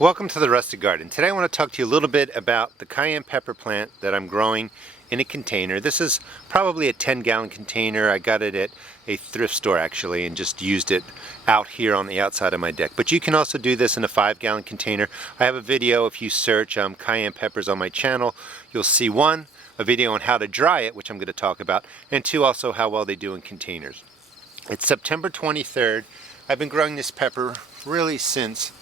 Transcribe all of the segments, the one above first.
Welcome to the Rustic Garden. Today I want to talk to you a little bit about the cayenne pepper plant that I'm growing in a container. This is probably a 10-gallon container. I got it at a thrift store actually and just used it out here on the outside of my deck. But you can also do this in a 5-gallon container. I have a video, if you search cayenne peppers on my channel, you'll see one, a video on how to dry it, which I'm going to talk about, and two, also how well they do in containers. It's September 23rd. I've been growing this pepper really since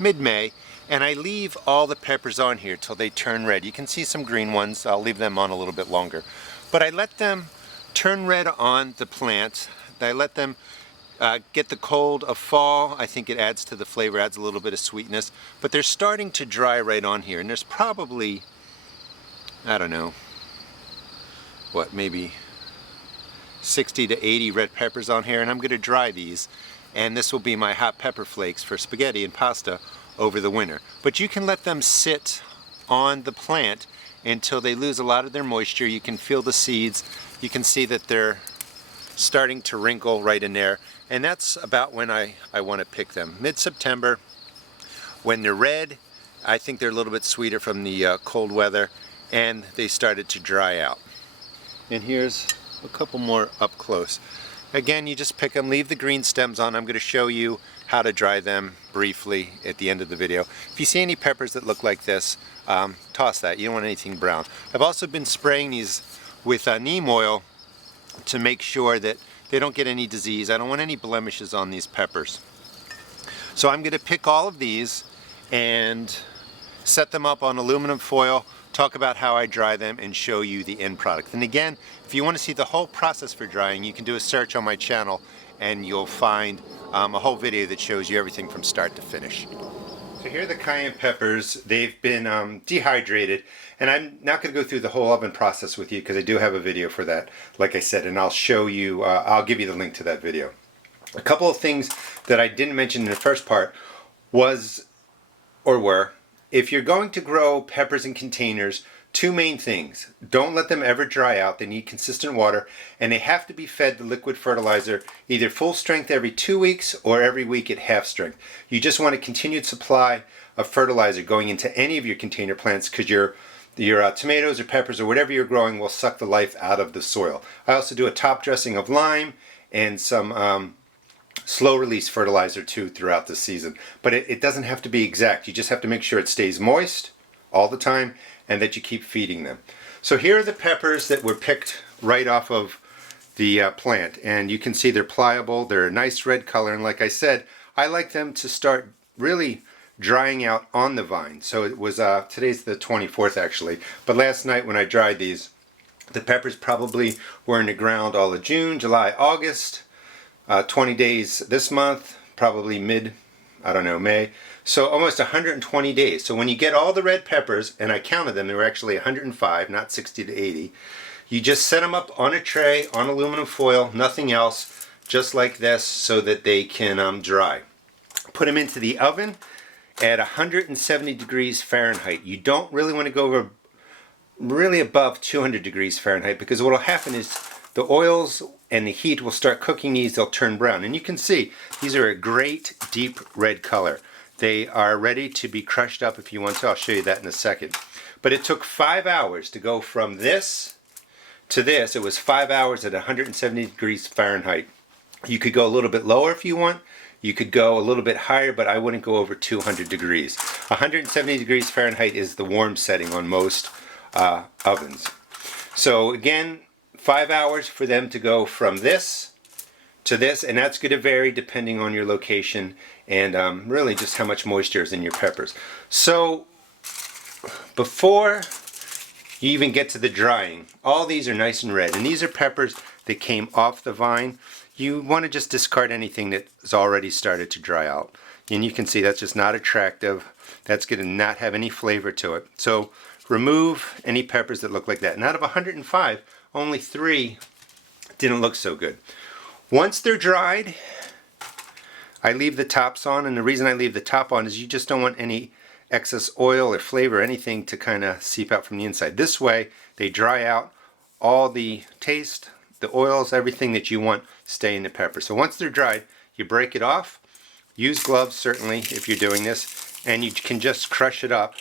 mid-May, and I leave all the peppers on here till they turn red. You can see some green ones. I'll leave them on a little bit longer, but I let them turn red on the plants. I let them get the cold of fall. I think it adds to the flavor, adds a little bit of sweetness, but they're starting to dry right on here, and there's probably, I don't know, what, maybe 60 to 80 red peppers on here, and I'm going to dry these, and this will be my hot pepper flakes for spaghetti and pasta over the winter. But you can let them sit on the plant until they lose a lot of their moisture. You can feel the seeds. You can see that they're starting to wrinkle right in there, and that's about when I want to pick them. Mid-September, when they're red. I think they're a little bit sweeter from the cold weather, and they started to dry out. And here's a couple more up close. Again, you just pick them, leave the green stems on. I'm going to show you how to dry them briefly at the end of the video. If you see any peppers that look like this, toss that. You don't want anything brown. I've also been spraying these with neem oil to make sure that they don't get any disease. I don't want any blemishes on these peppers. So I'm going to pick all of these and set them up on aluminum foil, talk about how I dry them, and show you the end product. And again, if you want to see the whole process for drying, you can do a search on my channel and you'll find a whole video that shows you everything from start to finish. So here are the cayenne peppers. They've been dehydrated, and I'm not going to go through the whole oven process with you because I do have a video for that, like I said, and I'll show you, I'll give you the link to that video. A couple of things that I didn't mention in the first part was, or were, if you're going to grow peppers in containers, two main things. Don't let them ever dry out. They need consistent water, and they have to be fed the liquid fertilizer either full strength every 2 weeks or every week at half strength. You just want a continued supply of fertilizer going into any of your container plants because your tomatoes or peppers or whatever you're growing will suck the life out of the soil. I also do a top dressing of lime and some slow release fertilizer too throughout the season, but it doesn't have to be exact. You just have to make sure it stays moist all the time and that you keep feeding them. So here are the peppers that were picked right off of the plant, and you can see they're pliable, they're a nice red color, and like I said, I like them to start really drying out on the vine. So it was today's the 24th actually, but last night when I dried these, the peppers probably were in the ground all of June, July, August, 20 days this month, probably mid, I don't know, May. So almost 120 days. So when you get all the red peppers, and I counted them, they were actually 105, not 60 to 80. You just set them up on a tray, on aluminum foil, nothing else, just like this, so that they can dry. Put them into the oven at 170 degrees Fahrenheit. You don't really want to go over really above 200 degrees Fahrenheit, because what will happen is the oils and the heat will start cooking these, they'll turn brown. And you can see these are a great deep red color. They are ready to be crushed up if you want to. I'll show you that in a second. But it took 5 hours to go from this to this. It was 5 hours at 170 degrees Fahrenheit. You could go a little bit lower if you want. You could go a little bit higher, but I wouldn't go over 200 degrees. 170 degrees Fahrenheit is the warm setting on most ovens. So again, 5 hours for them to go from this to this, and that's going to vary depending on your location and really just how much moisture is in your peppers. So before you even get to the drying, all these are nice and red, and these are peppers that came off the vine. You want to just discard anything that's already started to dry out, and you can see that's just not attractive. That's going to not have any flavor to it. So remove any peppers that look like that. And out of 105, only 3 didn't look so good. Once they're dried, I leave the tops on, and the reason I leave the top on is you just don't want any excess oil or flavor or anything to kind of seep out from the inside. This way they dry out, all the taste, the oils, everything that you want stay in the pepper. So once they're dried, you break it off, Use gloves certainly if you're doing this, and you can just crush it up,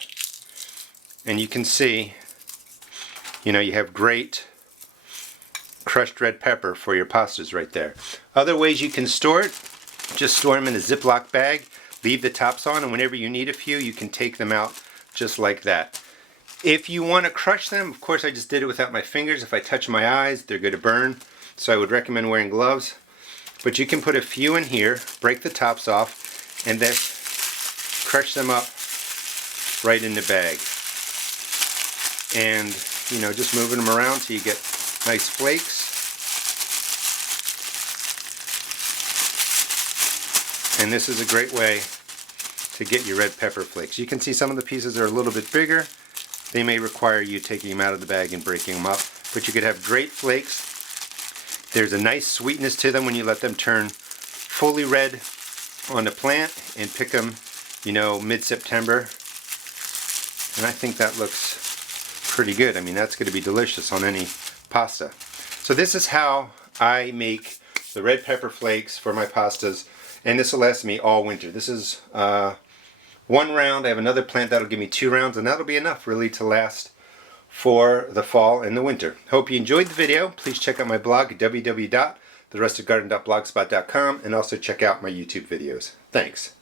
and you can see, you know, you have great crushed red pepper for your pastas right there. Other ways you can store it, just store them in a Ziploc bag, leave the tops on, and whenever you need a few, you can take them out just like that. If you want to crush them, of course I just did it without my fingers. If I touch my eyes, they're going to burn, so I would recommend wearing gloves. But you can put a few in here, break the tops off, and then crush them up right in the bag. And, you know, just moving them around till you get nice flakes. And this is a great way to get your red pepper flakes. You can see some of the pieces are a little bit bigger. They may require you taking them out of the bag and breaking them up, but you could have great flakes. There's a nice sweetness to them when you let them turn fully red on the plant and pick them, you know, mid-September. And I think that looks pretty good. I mean, that's going to be delicious on any pasta. So this is how I make the red pepper flakes for my pastas, and this will last me all winter. This is one round. I have another plant that'll give me 2 rounds, and that'll be enough really to last for the fall and the winter. Hope you enjoyed the video. Please check out my blog at www.therustedgarden.blogspot.com, and also check out my YouTube videos. Thanks.